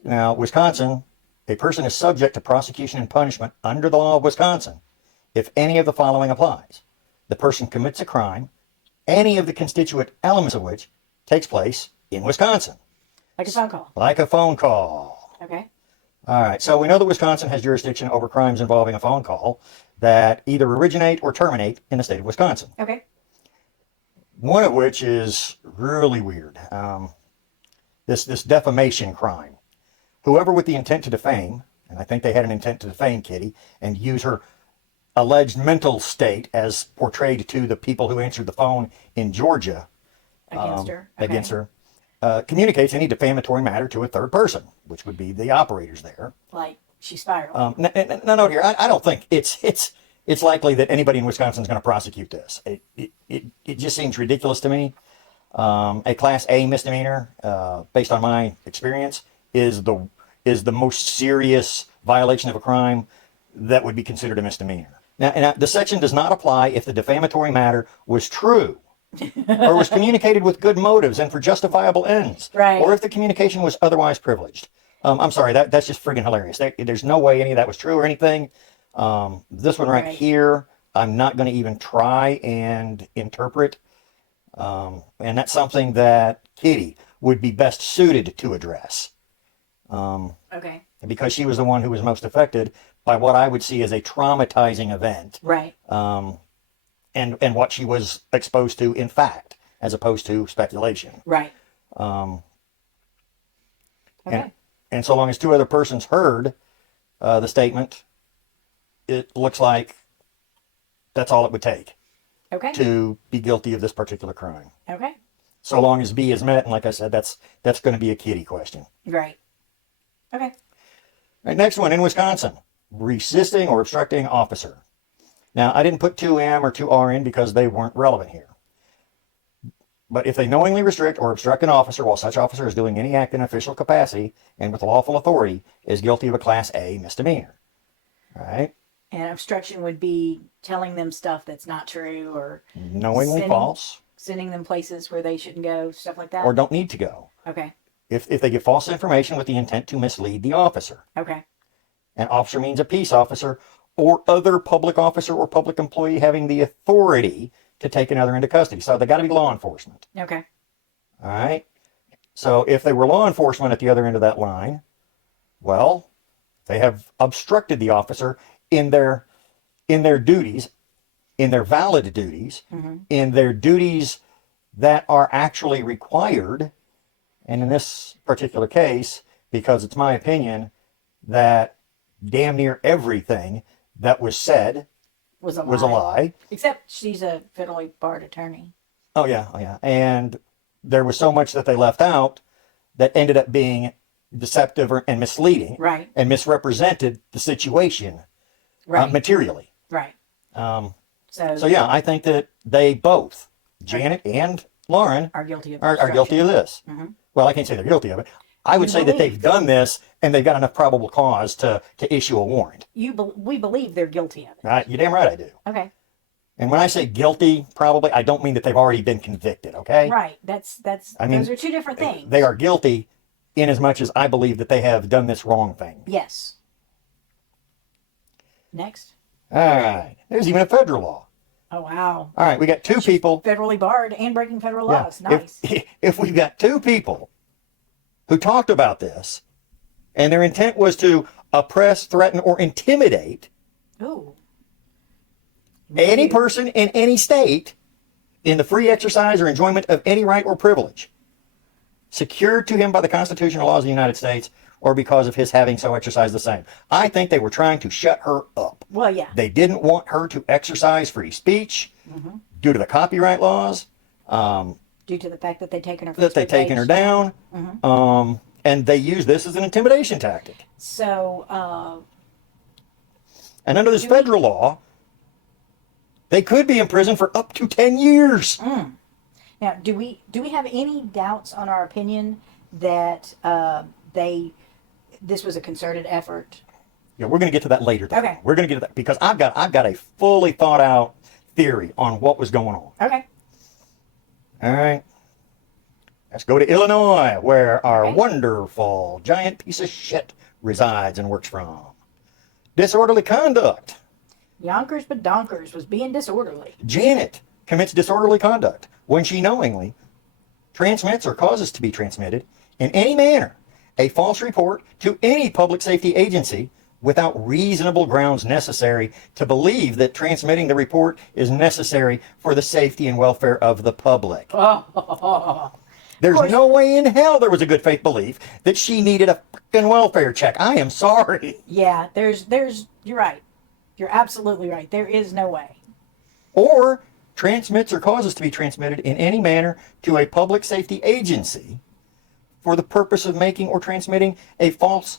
Now, Wisconsin, a person is subject to prosecution and punishment under the law of Wisconsin if any of the following applies. The person commits a crime, any of the constituent elements of which takes place in Wisconsin. Like a phone call. Like a phone call. Okay. All right, so we know that Wisconsin has jurisdiction over crimes involving a phone call that either originate or terminate in the state of Wisconsin. Okay. One of which is really weird. This defamation crime. Whoever with the intent to defame, and I think they had an intent to defame Kitti, and use her alleged mental state as portrayed to the people who answered the phone in Georgia Against her. Okay. against her, communicates any defamatory matter to a third person, which would be the operators there. Like she spiraled. No, here. I don't think it's likely that anybody in Wisconsin is going to prosecute this. It just seems ridiculous to me. A Class A misdemeanor, based on my experience, is the most serious violation of a crime that would be considered a misdemeanor. Now, the section does not apply if the defamatory matter was true or was communicated with good motives and for justifiable ends, Right. or if the communication was otherwise privileged. I'm sorry, that's just friggin' hilarious. There's no way any of that was true or anything. This one right here, I'm not going to even try and interpret. And that's something that Kitti would be best suited to address. Okay. Because she was the one who was most affected by what I would see as a traumatizing event. Right. And what she was exposed to in fact, as opposed to speculation. Right. Okay. Okay. And so long as two other persons heard the statement, it looks like that's all it would take Okay. to be guilty of this particular crime. Okay. So long as B is met, and like I said, that's going to be a Kitti question. Right. Okay. All right, next one in Wisconsin, resisting or obstructing officer. Now, I didn't put 2M or 2R in because they weren't relevant here. But if they knowingly restrict or obstruct an officer while such officer is doing any act in official capacity and with lawful authority, is guilty of a Class A misdemeanor. All right? And obstruction would be telling them stuff that's not true or Knowingly Sending- false sending them places where they shouldn't go, stuff like that. or don't need to go. Okay. If they give false information with the intent to mislead the officer. Okay. An officer means a peace officer or other public officer or public employee having the authority to take another into custody. So they got to be law enforcement. Okay. All right. So if they were law enforcement at the other end of that line, well, they have obstructed the officer in their duties, in their valid duties, in their duties that are actually required. And in this particular case, because it's my opinion that damn near everything that was said Was a lie. was a lie. Except she's a federally barred attorney. Oh yeah. And there was so much that they left out that ended up being deceptive and misleading. Right. And misrepresented the situation Right. materially. Right. So yeah, I think that they both, Janet and Lauren, Are guilty of are guilty of this. Well, I can't say they're guilty of it. I would You say that they've believe. done this and they've got enough probable cause to issue a warrant. We believe they're guilty of it. You're damn right I do. Okay. And when I say guilty, probably, I don't mean that they've already been convicted, okay? Right. That's I mean, those are two different things. They are guilty in as much as I believe that they have done this wrong thing. Yes. Next. All right. There's even a federal law. Oh wow. All right, we got two people. Federally barred and breaking federal Yeah, laws. Nice. If we've got two people who talked about this and their intent was to oppress, threaten, or intimidate, Ooh. Any person in any state in the free exercise or enjoyment of any right or privilege secured to him by the constitutional laws of the United States or because of his having so exercised the same. I think they were trying to shut her up. Well, yeah. They didn't want her to exercise free speech due to the copyright laws. Due to the fact that they'd taken her That they've taken her down. And they use this as an intimidation tactic. So, And under this federal law, they could be in prison for up to 10 years. now, do we have any doubts on our opinion that this was a concerted effort? Yeah, we're going to get to that later, though. Okay. We're going to get to that because I've got a fully thought out theory on what was going on. Okay. All right. Let's go to Illinois, where our wonderful giant piece of shit resides and works from. Disorderly conduct. Yonkers but Donkers was being disorderly. Janet commits disorderly conduct when she knowingly transmits or causes to be transmitted in any manner a false report to any public safety agency without reasonable grounds necessary to believe that transmitting the report is necessary for the safety and welfare of the public. There's no way in hell there was a good faith belief that she needed a fucking welfare check. I am sorry. Yeah, you're right. You're absolutely right. There is no way. Or transmits or causes to be transmitted in any manner to a public safety agency for the purpose of making or transmitting a false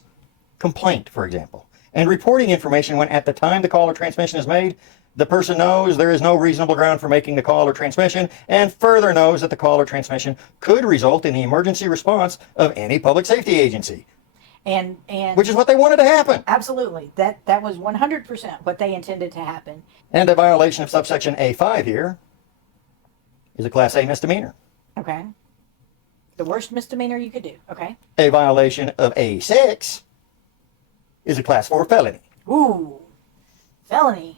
complaint, for example, and reporting information when at the time the call or transmission is made, the person knows there is no reasonable ground for making the call or transmission, and further knows that the call or transmission could result in the emergency response of any public safety agency. And Which is what they wanted to happen. absolutely, that was 100% what they intended to happen. And a violation of subsection A5 here is a Class A misdemeanor. Okay. The worst misdemeanor you could do. Okay. A violation of A6 is a Class 4 felony. Ooh, felony.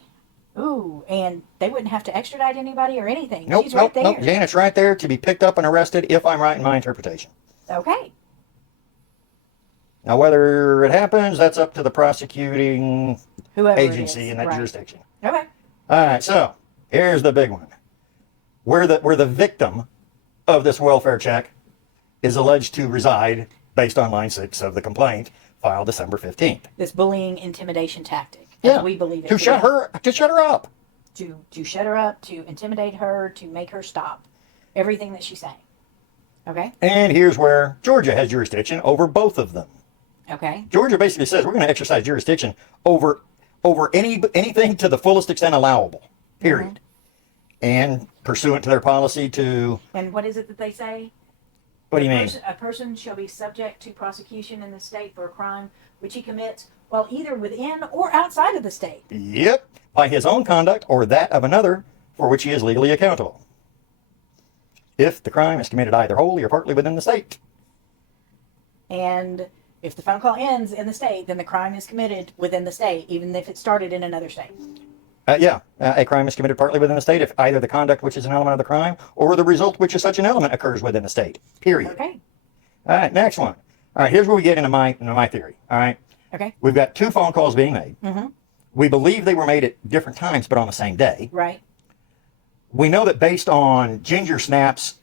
Ooh, and they wouldn't have to extradite anybody or anything. Nope, She's right there. nope. Janet's right there to be picked up and arrested if I'm right in my interpretation. Okay. Now, whether it happens, that's up to the prosecuting Whoever it agency is. in that Right. jurisdiction. Okay. All right, so here's the big one. Where the victim of this welfare check is alleged to reside based on line 6 of the complaint filed December 15th. This bullying intimidation tactic. Yeah, As we believe it. to shut her up. To shut her up, to intimidate her, to make her stop everything that she's saying. Okay? And here's where Georgia has jurisdiction over both of them. Okay. Georgia basically says we're going to exercise jurisdiction over anything to the fullest extent allowable, period. And pursuant to their policy to, And what is it that they say? what do you mean? A person shall be subject to prosecution in the state for a crime which he commits while either within or outside of the state. Yep, by his own conduct or that of another for which he is legally accountable. If the crime is committed either wholly or partly within the state. And if the phone call ends in the state, then the crime is committed within the state, even if it started in another state. A crime is committed partly within the state if either the conduct which is an element of the crime or the result which is such an element occurs within the state. Period. Okay. All right, next one. All right, here's where we get into my theory. All right. Okay. We've got 2 phone calls being made. We believe they were made at different times, but on the same day. Right. We know that based on Ginger Snap's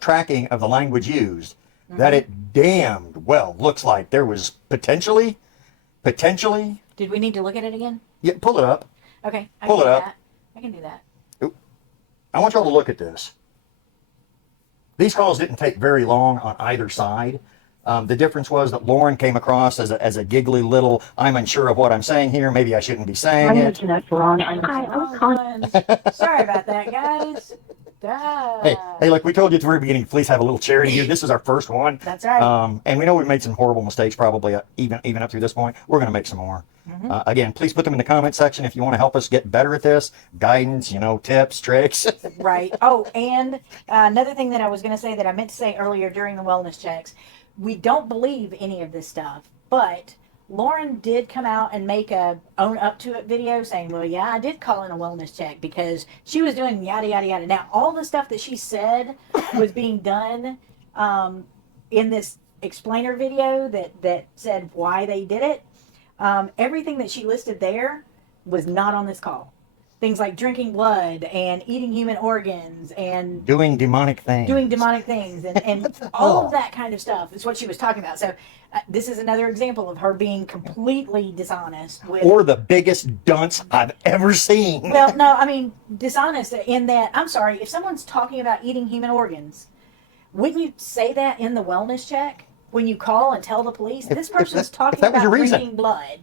tracking of the language used, that it damned well looks like there was potentially. Did we need to look at it again? Yeah, pull it up. Okay. I Pull can it do up. that. I can do that. I want y'all to look at this. These calls didn't take very long on either side. The difference was that Lauren came across as a giggly little, I'm unsure of what I'm saying here. Maybe I shouldn't be My saying name is it. Jeanette Braun. Sorry about that, guys. Hey, look, we told you at the very beginning, please have a little charity here. This is our first one. That's right. And we know we've made some horrible mistakes probably even up through this point. We're going to make some more. Again, please put them in the comment section if you want to help us get better at this. Guidance, tips, tricks. Right. Oh, and another thing that I was going to say that I meant to say earlier during the wellness checks, we don't believe any of this stuff, but Lauren did come out and make a own up to it video saying, well, yeah, I did call in a wellness check because she was doing yada, yada, yada. Now, all the stuff that she said was being done in this explainer video that said why they did it. Everything that she listed there was not on this call. things like drinking blood and eating human organs and Doing demonic things. and all of that kind of stuff is what she was talking about. So this is another example of her being completely dishonest with, Or the biggest dunce I've ever seen. well, no, I mean dishonest in that, I'm sorry, if someone's talking about eating human organs, wouldn't you say that in the wellness check when you call and tell the police this person's talking that was about your reason. drinking blood?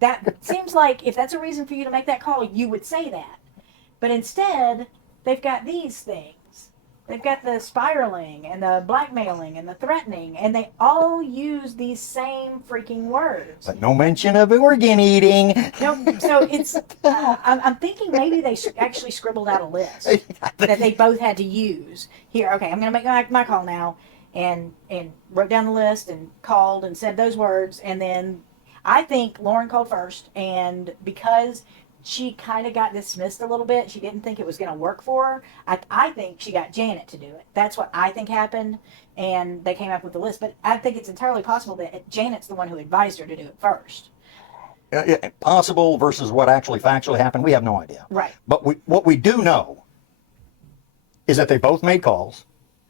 That seems like if that's a reason for you to make that call, you would say that. But instead, they've got these things. They've got the spiraling and the blackmailing and the threatening, and they all use these same freaking words. But no mention of organ eating. No, so it's. I'm thinking maybe they actually scribbled out a list that they both had to use. Here, okay, I'm going to make my call now, and wrote down the list and called and said those words, and then I think Lauren called first, and because she kind of got dismissed a little bit, she didn't think it was going to work for her. I think she got Janet to do it. That's what I think happened, and they came up with the list. But I think it's entirely possible that Janet's the one who advised her to do it first. Possible versus what actually factually happened, we have no idea. Right. But what we do know is that they both made calls.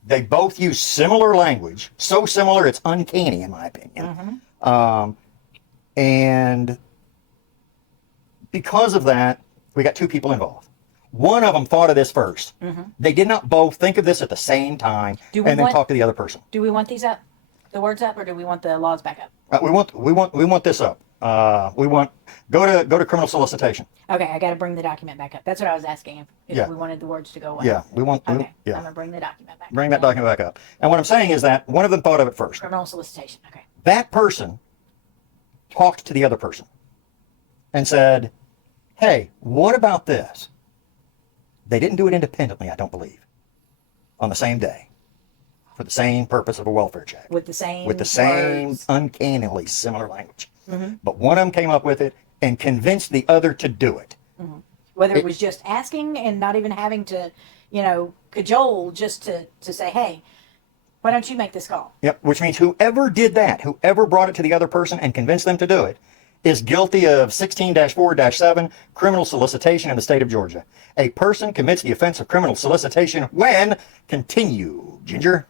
They both use similar language, so similar it's uncanny in my opinion. And because of that, we got two people involved. One of them thought of this first. They did not both think of this at the same time and then talk to the other person. Do we want these up, the words up, or do we want the laws back up? We want this up. We want go to criminal solicitation. Okay, I got to bring the document back up. That's what I was asking. If Yeah. we wanted the words to go away. Yeah, we want. Okay, Yeah, I'm gonna bring the document back. bring that document back up. And what I'm saying is that one of them thought of it first. Criminal solicitation. Okay. That person talked to the other person and said, "Hey, what about this?" They didn't do it independently, I don't believe, on the same day, for the same purpose of a welfare check, With the same. words. Uncannily similar language. But one of them came up with it and convinced the other to do it. Whether it was just asking and not even having to, cajole, just to say, hey, why don't you make this call? Yep, which means whoever did that, whoever brought it to the other person and convinced them to do it, is guilty of 16-4-7 criminal solicitation in the state of Georgia. A person commits the offense of criminal solicitation when, continue, Ginger.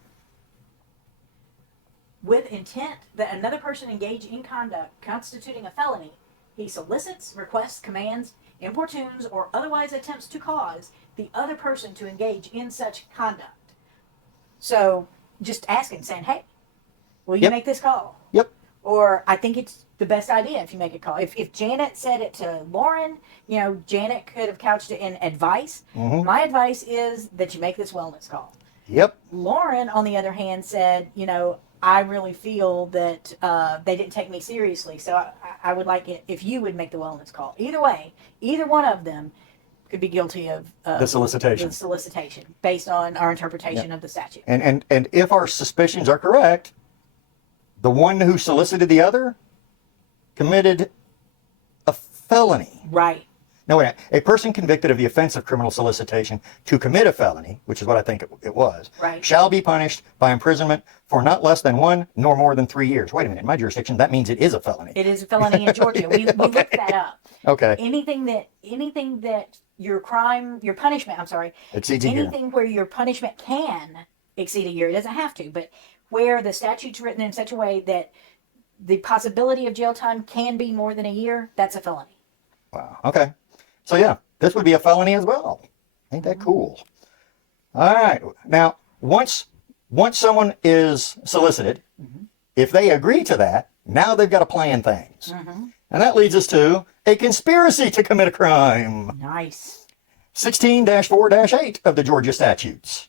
With intent that another person engage in conduct constituting a felony, he solicits, requests, commands, importunes, or otherwise attempts to cause the other person to engage in such conduct. So, just asking, saying, hey, will you Yep. make this call? Yep. Or I think it's the best idea if you make a call. If Janet said it to Lauren, Janet could have couched it in advice. My advice is that you make this wellness call. Yep. Lauren, on the other hand, said, I really feel that they didn't take me seriously, so I would like it if you would make the wellness call. Either way, either one of them could be guilty of The solicitation. the solicitation based on our interpretation of the statute. And if our suspicions are correct, the one who solicited the other committed a felony. Right. No, wait. A person convicted of the offense of criminal solicitation to commit a felony, which is what I think it was, Right. shall be punished by imprisonment for not less than 1 nor more than 3 years. Wait a minute. In my jurisdiction, that means it is a felony. It is a felony in Georgia. We looked that up. Okay. Anything that your punishment, Exceeds a year. anything where your punishment can exceed a year, it doesn't have to, but where the statute's written in such a way that the possibility of jail time can be more than a year, that's a felony. Wow. Okay. So yeah, this would be a felony as well. Ain't that cool? All right. Now, once someone is solicited, if they agree to that, now they've got to plan things. And that leads us to a conspiracy to commit a crime. Nice. 16-4-8 of the Georgia statutes.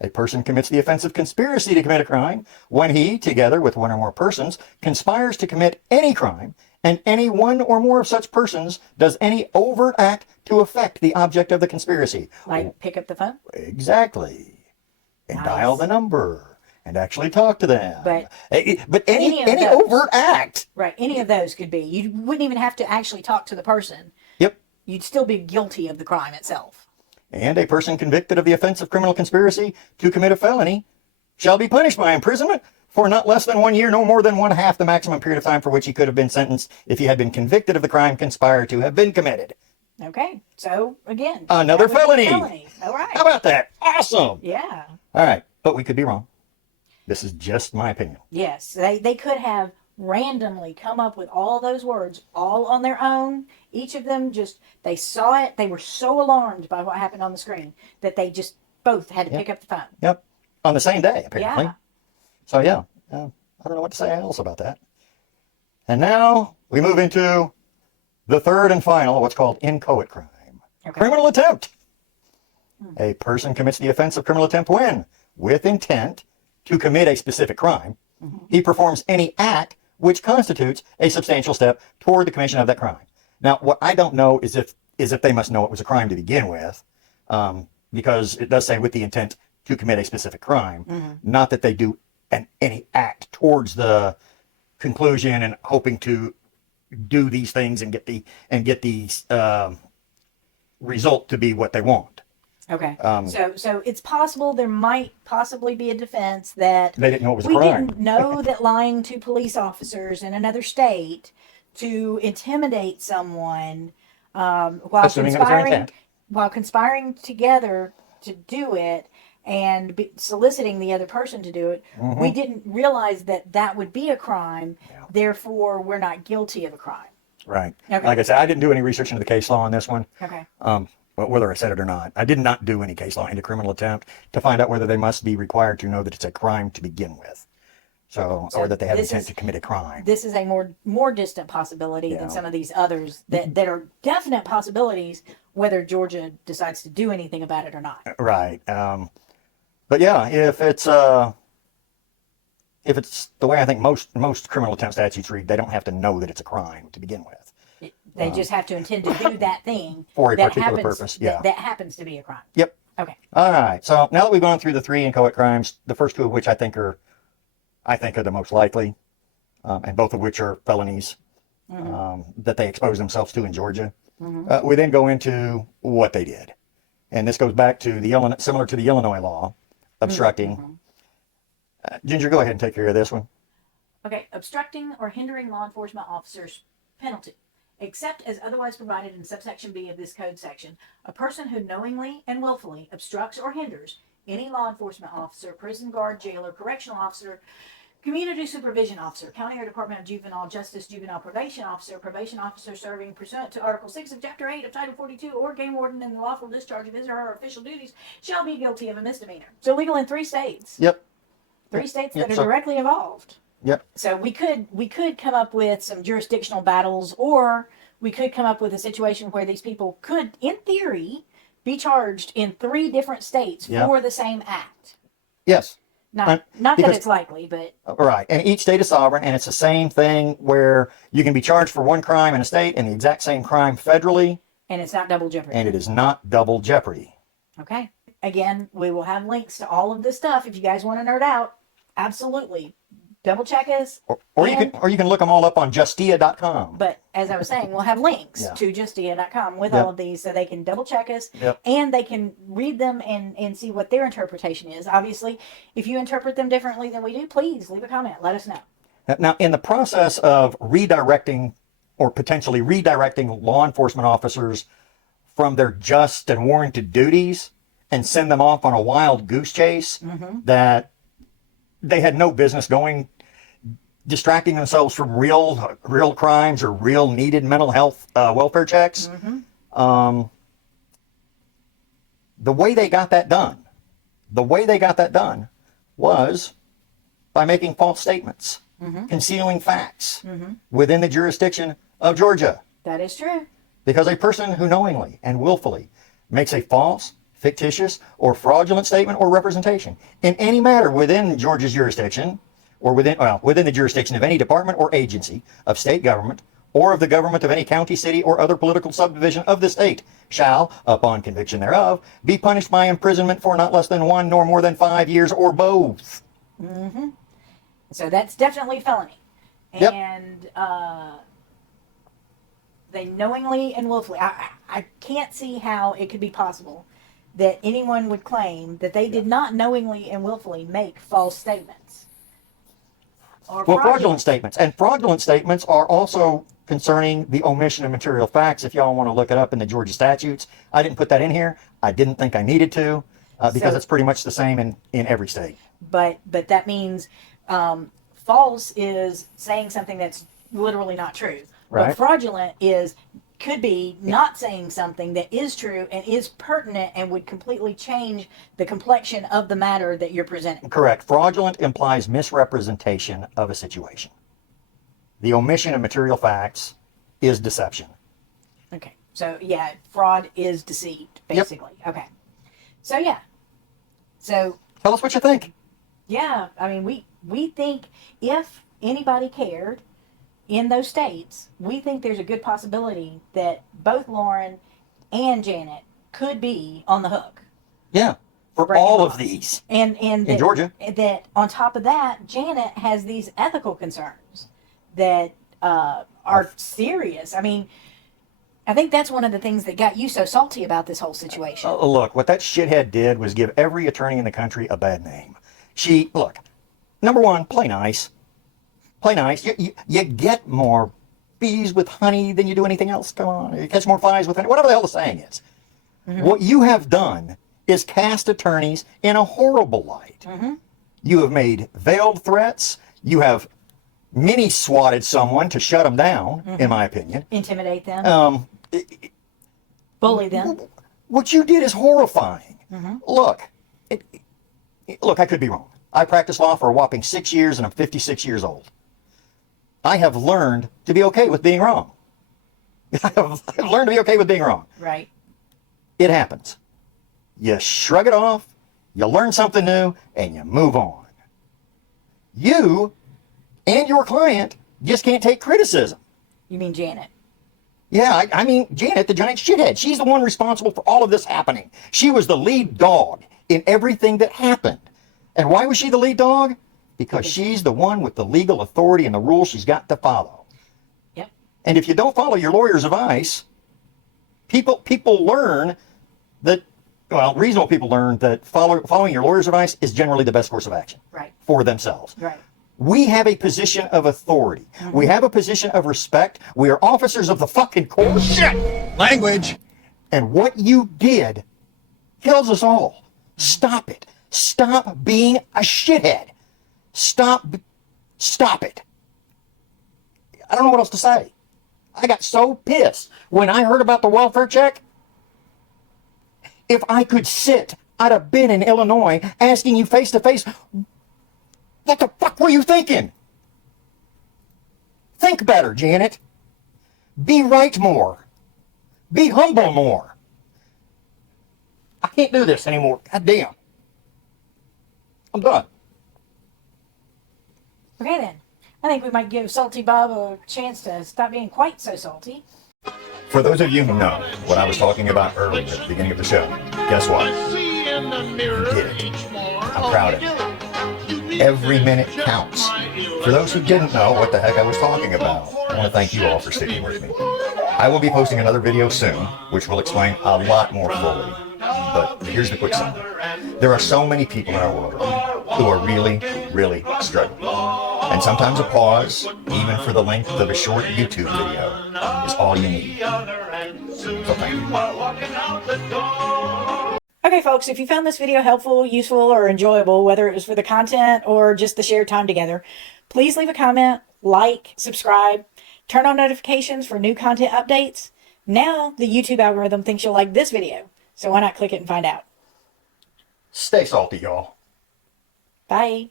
A person commits the offense of conspiracy to commit a crime when he, together with one or more persons, conspires to commit any crime, and any one or more of such persons does any overt act to affect the object of the conspiracy. Like pick up the phone? Exactly. And Nice. dial the number and actually talk to them. But any any of those. overt act. Right. Any of those could be. You wouldn't even have to actually talk to the person. Yep. You'd still be guilty of the crime itself. And a person convicted of the offense of criminal conspiracy to commit a felony shall be punished by imprisonment for not less than 1 year, no more than 1/2 the maximum period of time for which he could have been sentenced if he had been convicted of the crime conspired to have been committed. Okay. So again, Another that would be felony. All right. How about that? Awesome. Yeah. All right, but we could be wrong. This is just my opinion. Yes. They could have randomly come up with all those words all on their own. Each of them just, they saw it. They were so alarmed by what happened on the screen that they just both had to pick up the phone. Yep, on the same day, apparently. Yeah. So, yeah, I don't know what to say else about that. And now we move into the third and final, what's called inchoate crime. Okay. Criminal attempt. A person commits the offense of criminal attempt when, with intent to commit a specific crime, he performs any act which constitutes a substantial step toward the commission of that crime. Now, what I don't know is if they must know it was a crime to begin with, because it does say with the intent to commit a specific crime, not that they do any act towards the conclusion and hoping to do these things and get the result to be what they want. Okay. So it's possible there might possibly be a defense that They didn't know it was a we crime. didn't know that lying to police officers in another state to intimidate someone while Assuming it was their intent. conspiring together to do it and soliciting the other person to do it, we didn't realize that would be a crime. Yeah. Therefore, we're not guilty of a crime. Right. Okay. Like I said, I didn't do any research into the case law on this one. Okay. Whether I said it or not. I did not do any case law into criminal attempt to find out whether they must be required to know that it's a crime to begin with. So or that they have this intent is- to commit a crime. This is a more distant possibility Yeah. than some of these others that are definite possibilities, whether Georgia decides to do anything about it or not. Right. But yeah, if it's the way I think most criminal attempt statutes read, they don't have to know that it's a crime to begin with. They just have to intend to do that thing For a that particular happens, purpose, yeah. that happens to be a crime. Yep. Okay. All right. So now that we've gone through the three inchoate crimes, the first two of which I think are the most likely, and both of which are felonies that they expose themselves to in Georgia. We then go into what they did, and this goes back to similar to the Illinois law, obstructing. Ginger, go ahead and take care of this one. Okay. Obstructing or hindering law enforcement officers penalty. Except as otherwise provided in subsection B of this code section, a person who knowingly and willfully obstructs or hinders any law enforcement officer, prison guard, jailer, correctional officer, community supervision officer, county or department of juvenile justice, juvenile probation officer serving pursuant to Article 6 of Chapter 8 of Title 42, or game warden in the lawful discharge of his or her official duties, shall be guilty of a misdemeanor. So legal in 3 states. Yep. 3 states Yep, that are so- directly involved. Yep. So we could come up with some jurisdictional battles, or we could come up with a situation where these people could, in theory, be charged in 3 different states Yeah. for the same act. Yes. Not that because- it's likely, but Right. And each state is sovereign, and it's the same thing where you can be charged for one crime in a state and the exact same crime federally, and it's not double jeopardy. and it is not double jeopardy. Okay. Again, we will have links to all of this stuff if you guys want to nerd out. Absolutely. Double check us. Or you can look them all up on justia.com. But as I was saying, we'll have links Yeah. to justia.com with Yep. all of these so they can double check us Yep. and they can read them and see what their interpretation is. Obviously, if you interpret them differently than we do, please leave a comment. Let us know. Now, in the process of redirecting or potentially redirecting law enforcement officers from their just and warranted duties and send them off on a wild goose chase that they had no business going, distracting themselves from real crimes or real needed mental health welfare checks. The way they got that done was by making false statements, concealing facts within the jurisdiction of Georgia. That is true. Because a person who knowingly and willfully makes a false, fictitious, or fraudulent statement or representation in any matter within Georgia's jurisdiction, or within the jurisdiction of any department or agency of state government, or of the government of any county, city, or other political subdivision of the state, shall, upon conviction thereof, be punished by imprisonment for not less than 1 nor more than 5 years, or both. So that's definitely felony. Yep. And they knowingly and willfully. I can't see how it could be possible that anyone would claim that they did not knowingly and willfully make false statements. Or Well, fraudulent statements. And fraudulent statements are also concerning the omission of material facts, if y'all want to look it up in the Georgia statutes. I didn't put that in here. I didn't think I needed to because So- it's pretty much the same in every state. But that means false is saying something that's literally not true. Right. But fraudulent could be not saying something that is true and is pertinent and would completely change the complexion of the matter that you're presenting. Correct. Fraudulent implies misrepresentation of a situation. The omission of material facts is deception. Okay. So yeah, fraud is deceived, basically. Yep. Okay. So yeah. So Tell us what you think. yeah, I mean we think if anybody cared in those states, we think there's a good possibility that both Lauren and Janet could be on the hook. Yeah. For breaking all laws. of these. And In Georgia. That on top of that, Janet has these ethical concerns that are serious. I mean, I think that's one of the things that got you so salty about this whole situation. Look, what that shithead did was give every attorney in the country a bad name. Look, number one, play nice. Play nice. You get more bees with honey than you do anything else. Come on. You catch more flies with honey. Whatever the hell the saying is. Mm-hmm. What you have done is cast attorneys in a horrible light. Mm-hmm. You have made veiled threats. You have mini swatted someone to shut them down, mm-hmm. in my opinion. Intimidate them. Bully them. What you did is horrifying. Mm-hmm. Look, I could be wrong. I practiced law for a whopping 6 years and I'm 56 years old. I have learned to be okay with being wrong. I've learned to be okay with being wrong. Right. It happens. You shrug it off, you learn something new, and you move on. You and your client just can't take criticism. You mean Janet? Yeah, I mean, Janet, the giant shithead. She's the one responsible for all of this happening. She was the lead dog in everything that happened. And why was she the lead dog? Because she's the one with the legal authority and the rules she's got to follow. Yep. And if you don't follow your lawyer's advice, people learn that, well, reasonable people learn that following your lawyer's advice is generally the best course of action. Right. For themselves. Right. We have a position of authority. Mm-hmm. We have a position of respect. We are officers of the fucking court. Shit! Language! And what you did kills us all. Stop it. Stop being a shithead. Stop it. I don't know what else to say. I got so pissed when I heard about the welfare check. If I could sit, I'd have been in Illinois asking you face to face, what the fuck were you thinking? Think better, Janet. Be right more. Be humble more. I can't do this anymore. God damn. I'm done. Okay then. I think we might give Salty Bob a chance to stop being quite so salty. For those of you who know what I was talking about earlier at the beginning of the show, guess what? You did it. I'm proud of you. Every minute counts. For those who didn't know what the heck I was talking about, I want to thank you all for sticking with me. I will be posting another video soon, which will explain a lot more fully. But here's the quick summary. There are so many people in our world who are really, really struggling. And sometimes a pause, even for the length of a short YouTube video, is all you need. So thank you. Okay, folks, if you found this video helpful, useful, or enjoyable, whether it was for the content or just the shared time together, please leave a comment, like, subscribe, turn on notifications for new content updates. Now the YouTube algorithm thinks you'll like this video, so why not click it and find out? Stay salty, y'all. Bye.